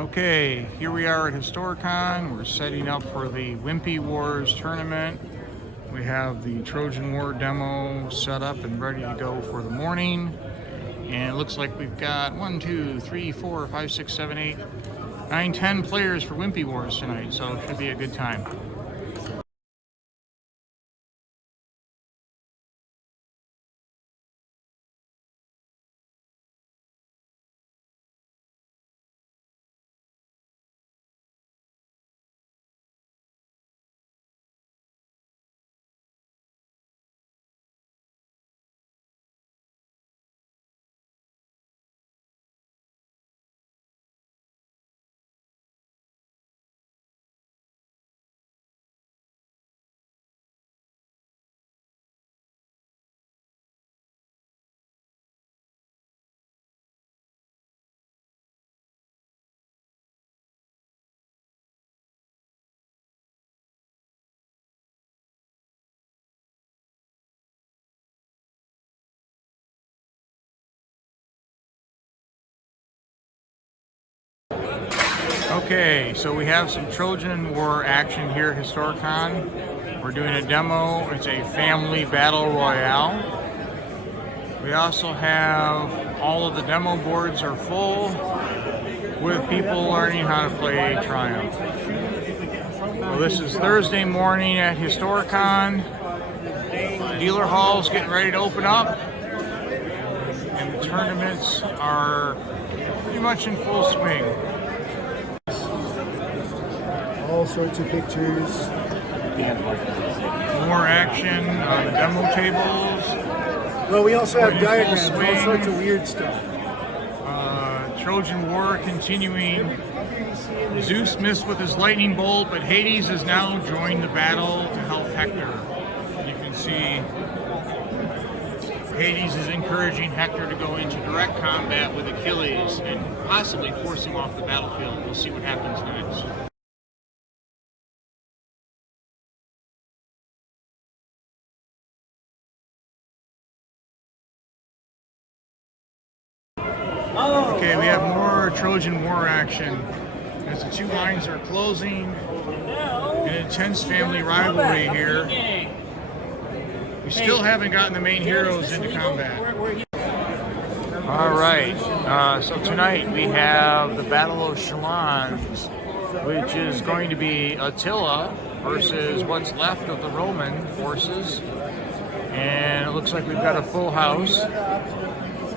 Okay, here we are at Historicon. We're setting up for the Wimpy Wars tournament. We have the Trojan War demo set up and ready to go for the morning. And it looks like we've got 1, 2, 3, 4, 5, 6, 7, 8, 9, 10 players for Wimpy Wars tonight, so it should be a good time. Okay, so we have some Trojan War action here at Historicon. We're doing a demo. It's a family battle royale. We also have all of the demo boards are full with people learning how to play Triumph. Well, this is Thursday morning at Historicon. Dealer hall's getting ready to open up, and the tournaments are pretty much in full swing. All sorts of pictures. More action on the demo tables. Well, we also have Full diagrams, swing. all sorts of weird stuff. Trojan War continuing. Zeus missed with his lightning bolt, but Hades has now joined the battle to help Hector. You can see Hades is encouraging Hector to go into direct combat with Achilles and possibly force him off the battlefield. We'll see what happens next. Okay, we have more Trojan War action as the two lines are closing. An intense family rivalry here. We still haven't gotten the main heroes into combat. All right, so tonight we have the Battle of Hcon, which is going to be Attila versus what's left of the Roman forces. And it looks like we've got a full house.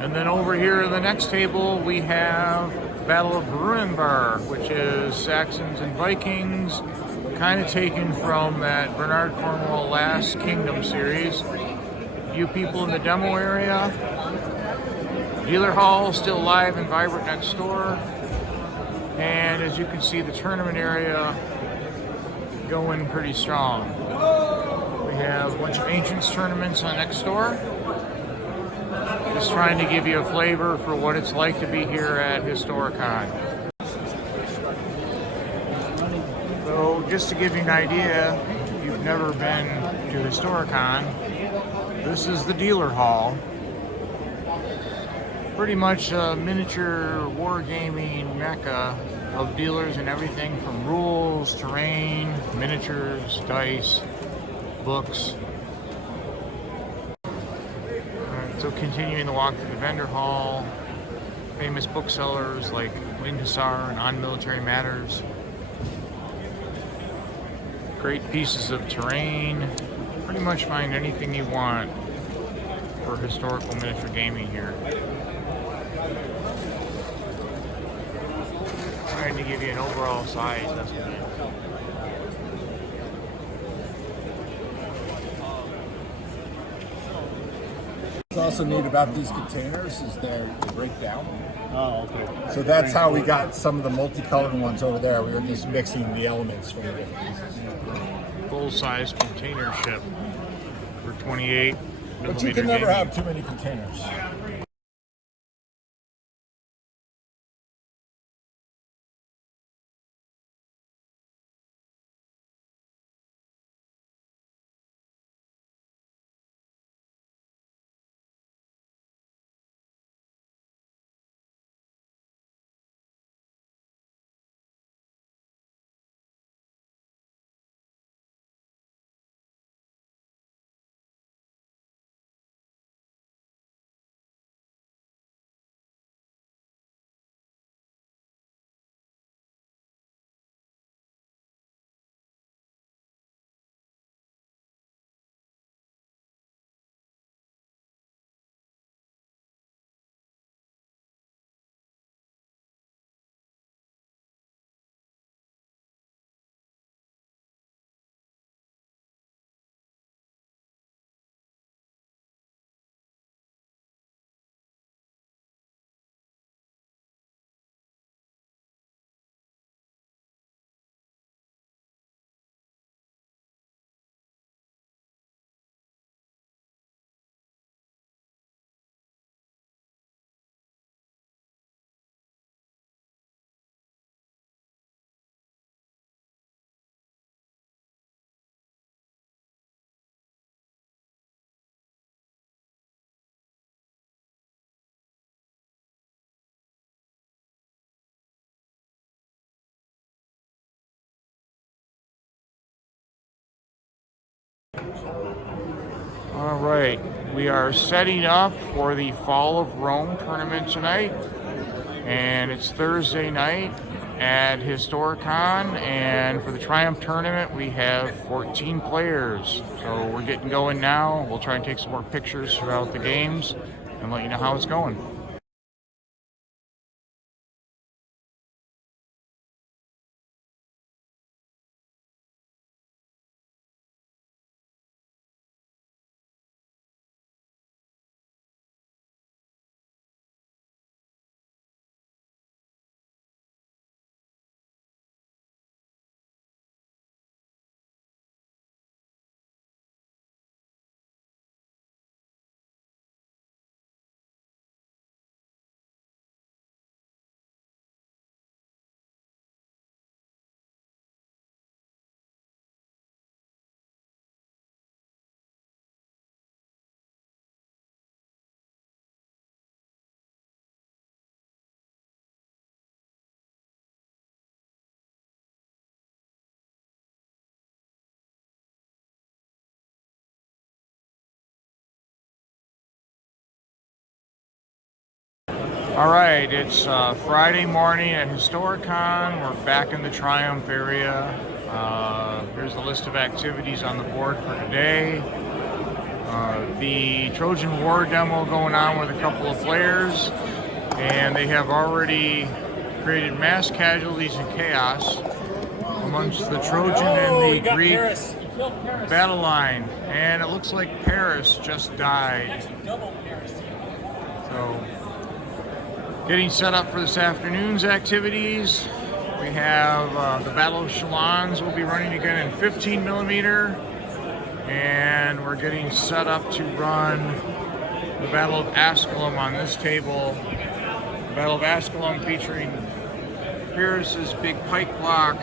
And then over here in the next table, we have Battle of Brunanbar, which is Saxons and Vikings, kind of taken from that Bernard Cornwell Last Kingdom series. A few people in the demo area. Dealer hall still live and vibrant next door. And as you can see, the tournament area going pretty strong. We have a bunch of Ancients tournaments on next door. Just trying to give you a flavor for what it's like to be here at Historicon. So just to give you an idea, if you've never been to Historicon, this is the dealer hall. Pretty much a miniature wargaming mecca of dealers and everything from rules, terrain, miniatures, dice, books. So continuing the walk through the vendor hall, famous booksellers like Winged Hussar and On Military Matters. Great pieces of terrain. Pretty much find anything you want for historical miniature gaming here. Trying to give you an overall size estimate. What's also neat about these containers is they break down. Oh, okay. So that's how we got some of the multicolored ones over there. We were just mixing the elements from the different pieces. Full-size container ship for 28 But you can never have too many containers. All right, we are setting up for the Fall of Rome tournament tonight, and it's Thursday night at Historicon, and for the Triumph tournament we have 14 players. So we're getting going now. We'll try and take some more pictures throughout the games and let you know how it's going. All right, it's Friday morning at Historicon. We're back in the Triumph area. Here's the list of activities on the board for today. The Trojan War demo going on with a couple of players, and they have already created mass casualties and chaos amongst the Trojan and the Greek battle line. And it looks like Paris just died. So, getting set up for this afternoon's activities, we have the Battle of Chalons will be running again in 15mm, and we're getting set up to run the Battle of Asculum on this table. The Battle of Asculum featuring Pyrrhus's big pike block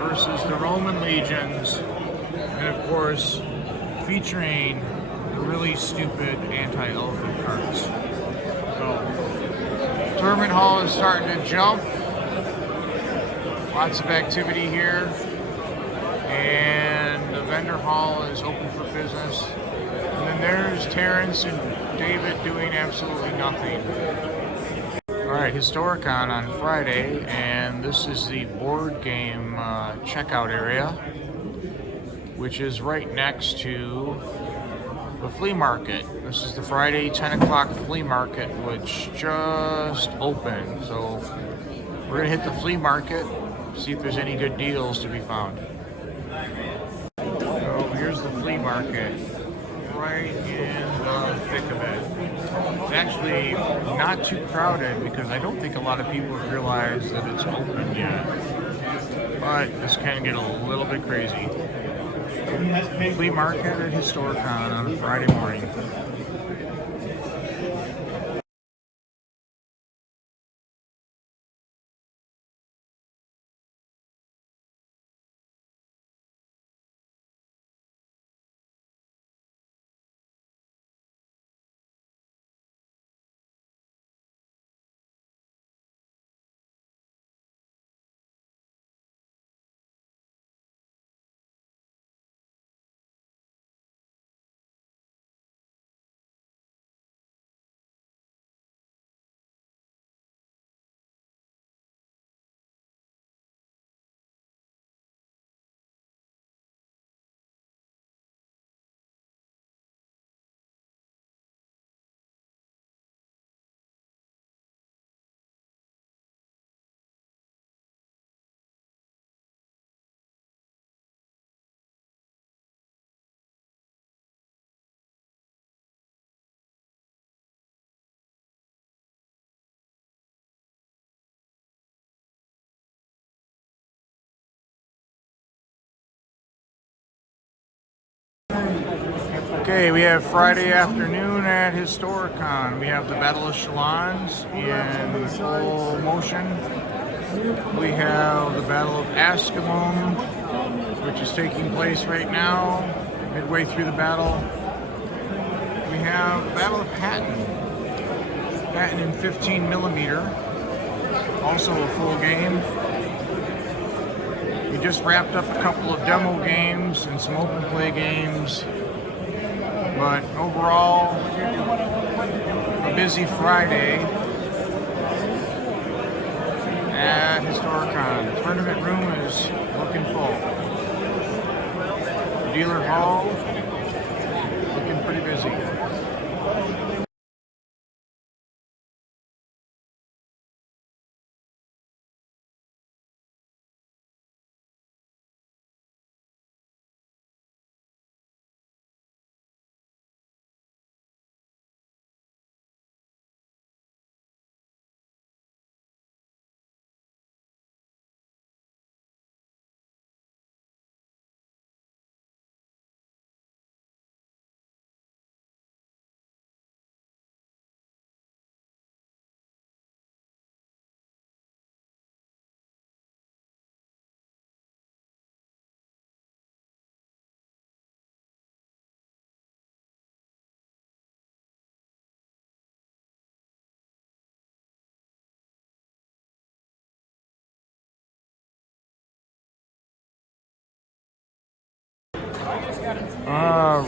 versus the Roman legions, and of course featuring the really stupid anti-elephant cards. So, Tournament hall is starting to jump. Lots of activity here. And the vendor hall is open for business. And then there's Terrence and David doing absolutely nothing. Alright, Historicon on Friday, and this is the board game checkout area, which is right next to the flea market. This is the Friday 10 o'clock flea market, which just opened. So we're gonna hit the flea market, see if there's any good deals to be found. So here's the flea market, right in the thick of it. It's actually not too crowded because I don't think a lot of people realize that it's open yet. But this can get a little bit crazy. Flea market at Historicon on a Friday morning. Okay, we have Friday afternoon at Historicon. We have the Battle of Chalons in full motion. We have the Battle of Asculum, which is taking place right now, midway through the battle. We have the Battle of Hatton in 15mm, also a full game. We just wrapped up a couple of demo games and some open play games. But overall, a busy Friday at Historicon. The tournament room is looking full. The dealer hall looking pretty busy.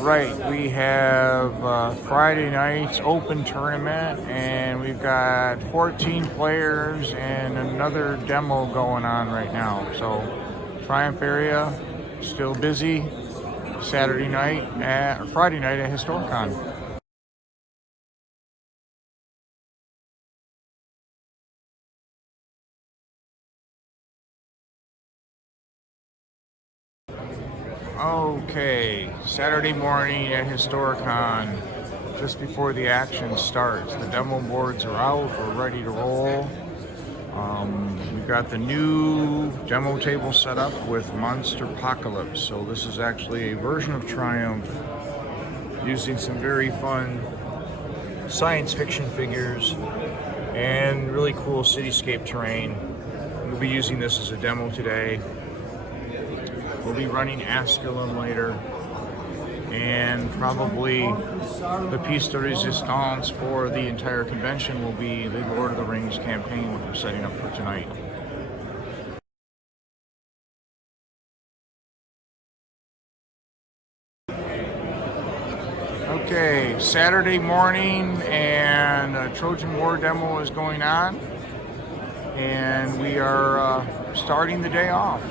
Right, we have Friday night's open tournament, and we've got 14 players and another demo going on right now. So Triumph area still busy. Friday night at Historicon. Okay, Saturday morning at Historicon, just before the action starts. The demo boards are out, we're ready to roll. We've got the new demo table set up with Monster Apocalypse. So this is actually a version of Triumph using some very fun science fiction figures and really cool cityscape terrain. We'll be using this as a demo today. We'll be running Hcon later, and probably the piece de resistance for the entire convention will be the Lord of the Rings campaign, which we're setting up for tonight. Okay, Saturday morning, and a Trojan War demo is going on, and we are starting the day off.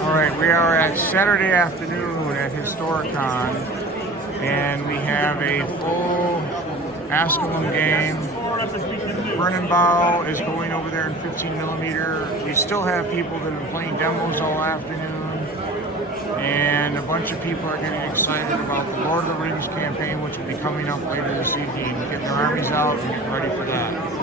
Alright, we are at Saturday afternoon at Historicon, and we have a full Hcon game. Brennenbaugh is going over there in 15mm. We still have people that have been playing demos all afternoon, and a bunch of people are getting excited about the Lord of the Rings campaign, which will be coming up later this evening, getting their armies out and getting ready for that.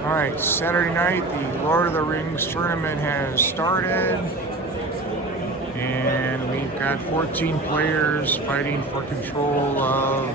Alright, Saturday night, the Lord of the Rings tournament has started, and we've got 14 players fighting for control of